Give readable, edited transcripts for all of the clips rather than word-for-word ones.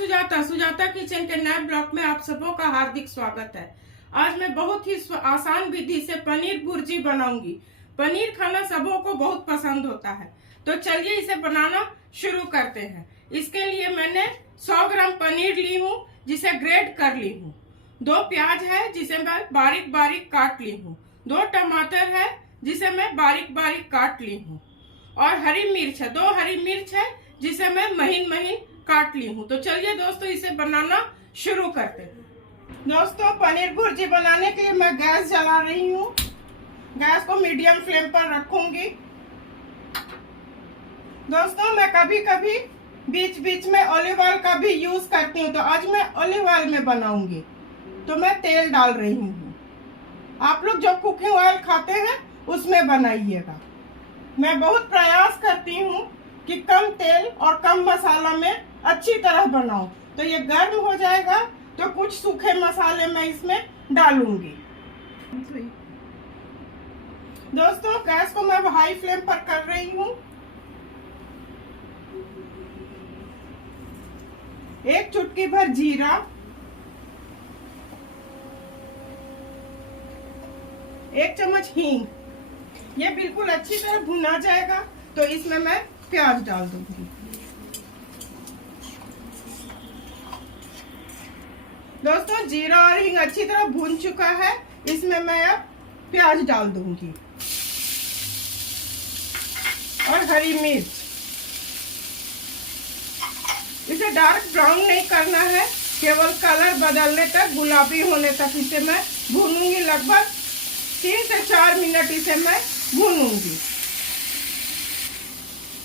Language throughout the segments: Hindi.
सुजाता सुजाता किचन के नए ब्लॉग में आप सबों का हार्दिक स्वागत है। आज मैं बहुत ही आसान विधि से पनीर भुर्जी बनाऊंगी। पनीर खाना सबों को बहुत पसंद होता है, तो चलिए इसे बनाना शुरू करते हैं। इसके लिए मैंने 100 ग्राम पनीर ली हूँ, जिसे ग्रेट कर ली हूँ। 2 प्याज है, जिसे मैं बारीक बारीक काट ली हूँ। 2 टमाटर है, जिसे मैं बारीक बारीक काट ली हूँ। और हरी मिर्च है, 2 हरी मिर्च है, जिसे मैं महीन महीन काट ली हूँ। तो चलिए दोस्तों इसे बनाना शुरू करते हैं। दोस्तों पनीर भुर्जी बनाने के लिए मैं गैस जला रही हूँ। गैस को मीडियम फ्लेम पर रखूंगी। दोस्तों मैं कभी कभी बीच बीच में ऑलिव ऑयल का भी यूज करती हूँ, तो आज मैं ऑलिव ऑयल में बनाऊंगी, तो मैं तेल डाल रही हूँ। आप लोग जो कुकिंग ऑयल खाते हैं उसमें बनाइएगा। मैं बहुत प्रयास करती हूँ कि कम तेल और कम मसाला में अच्छी तरह बनाऊं। तो ये गर्म हो जाएगा तो कुछ सूखे मसाले मैं इसमें डालूंगी। दोस्तों गैस को मैं हाई फ्लेम पर कर रही हूँ। 1 चुटकी भर जीरा, 1 चम्मच हींग। ये बिल्कुल अच्छी तरह भुना जाएगा तो इसमें मैं प्याज डाल दूंगी। दोस्तों जीरा और हींग अच्छी तरह भून चुका है, इसमें मैं अब प्याज डाल दूंगी और हरी मिर्च। इसे डार्क ब्राउन नहीं करना है, केवल कलर बदलने तक, गुलाबी होने तक इसे मैं भूनूंगी। लगभग 3 से 4 मिनट इसे मैं भूनूंगी।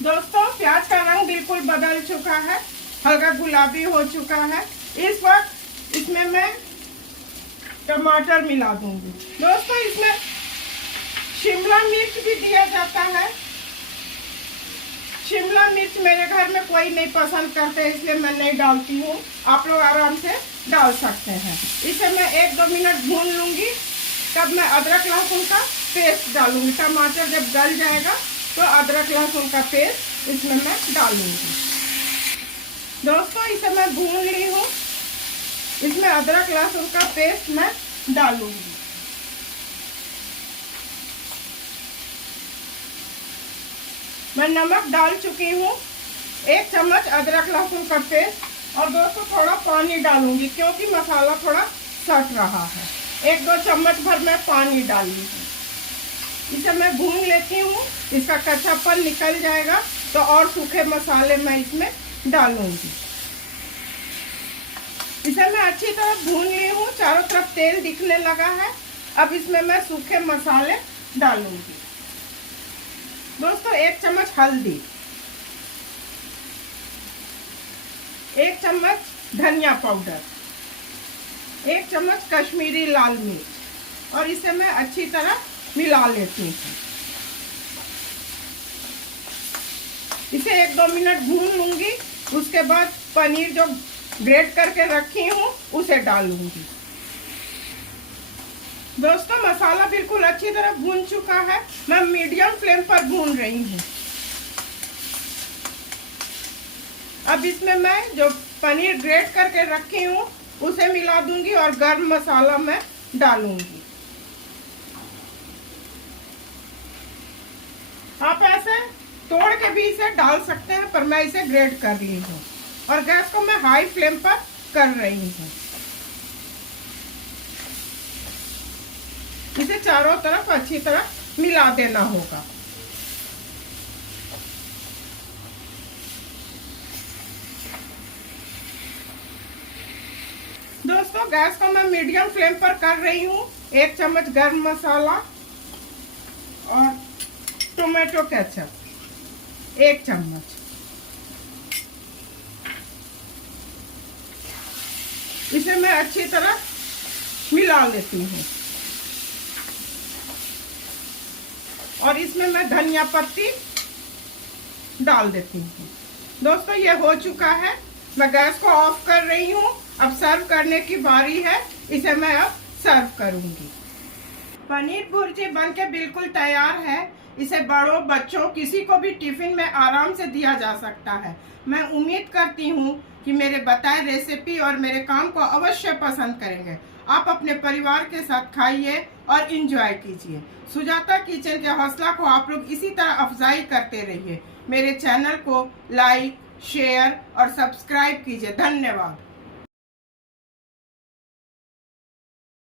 दोस्तों प्याज का रंग बिल्कुल बदल चुका है, हल्का गुलाबी हो चुका है। इस वक्त इसमें मैं टमाटर मिला दूंगी। दोस्तों इसमें शिमला मिर्च भी दिया जाता है। शिमला मिर्च मेरे घर में कोई नहीं पसंद करते, इसलिए मैं नहीं डालती हूँ। आप लोग आराम से डाल सकते हैं। इसे मैं 1-2 मिनट भून लूंगी, तब मैं अदरक लहसुन का पेस्ट डालूंगी। टमाटर जब गल जाएगा तो अदरक लहसुन का पेस्ट इसमें मैं डालूंगी। दोस्तों इसे मैं भून ली हूँ, इसमें अदरक लहसुन का पेस्ट मैं डालूंगी। मैं नमक डाल चुकी हूँ, 1 चम्मच अदरक लहसुन का पेस्ट। और दोस्तों थोड़ा पानी डालूंगी क्योंकि मसाला थोड़ा सट रहा है। 1-2 चम्मच भर मैं पानी डाली हूँ। इसे मैं भून लेती हूँ, इसका कच्चापन निकल जाएगा तो और सूखे मसाले मैं इसमें डालूंगी। इसे मैं अच्छी तरह भून ली हूँ, चारों तरफ तेल दिखने लगा है। अब इसमें मैं सूखे मसाले डालूंगी। दोस्तों 1 चम्मच हल्दी, 1 चम्मच धनिया पाउडर, 1 चम्मच कश्मीरी लाल मिर्च, और इसे मैं अच्छी तरह मिला लेती हूँ। इसे 1-2 मिनट भून लूंगी। उसके बाद पनीर जो ग्रेट करके रखी हूँ उसे डालूंगी। दोस्तों मसाला बिल्कुल अच्छी तरह भून चुका है, मैं मीडियम फ्लेम पर भून रही हूँ। अब इसमें मैं जो पनीर ग्रेट करके रखी हूँ उसे मिला दूंगी और गरम मसाला मैं डालूंगी। आप ऐसे तोड़ के भी इसे डाल सकते हैं, पर मैं इसे ग्रेट कर ली हूँ और गैस को मैं हाई फ्लेम पर कर रही हूँ। इसे चारों तरफ अच्छी तरह मिला देना होगा। दोस्तों गैस को मैं मीडियम फ्लेम पर कर रही हूँ। 1 चम्मच गरम मसाला और टोमेटो केचप 1 चम्मच। इसे मैं अच्छी तरह मिला लेती हूँ और इसमें मैं धनिया पत्ती डाल देती हूँ। दोस्तों ये हो चुका है, मैं गैस को ऑफ कर रही हूँ। अब सर्व करने की बारी है, इसे मैं अब सर्व करूँगी। पनीर भुर्जी बनके बिल्कुल तैयार है। इसे बड़ों बच्चों किसी को भी टिफिन में आराम से दिया जा सकता है। मैं उम्मीद करती हूँ कि मेरे बताए रेसिपी और मेरे काम को अवश्य पसंद करेंगे। आप अपने परिवार के साथ खाइए और इंजॉय कीजिए। सुजाता किचन के हौसला को आप लोग इसी तरह अफजाई करते रहिए। मेरे चैनल को लाइक, शेयर और सब्सक्राइब कीजिए। धन्यवाद।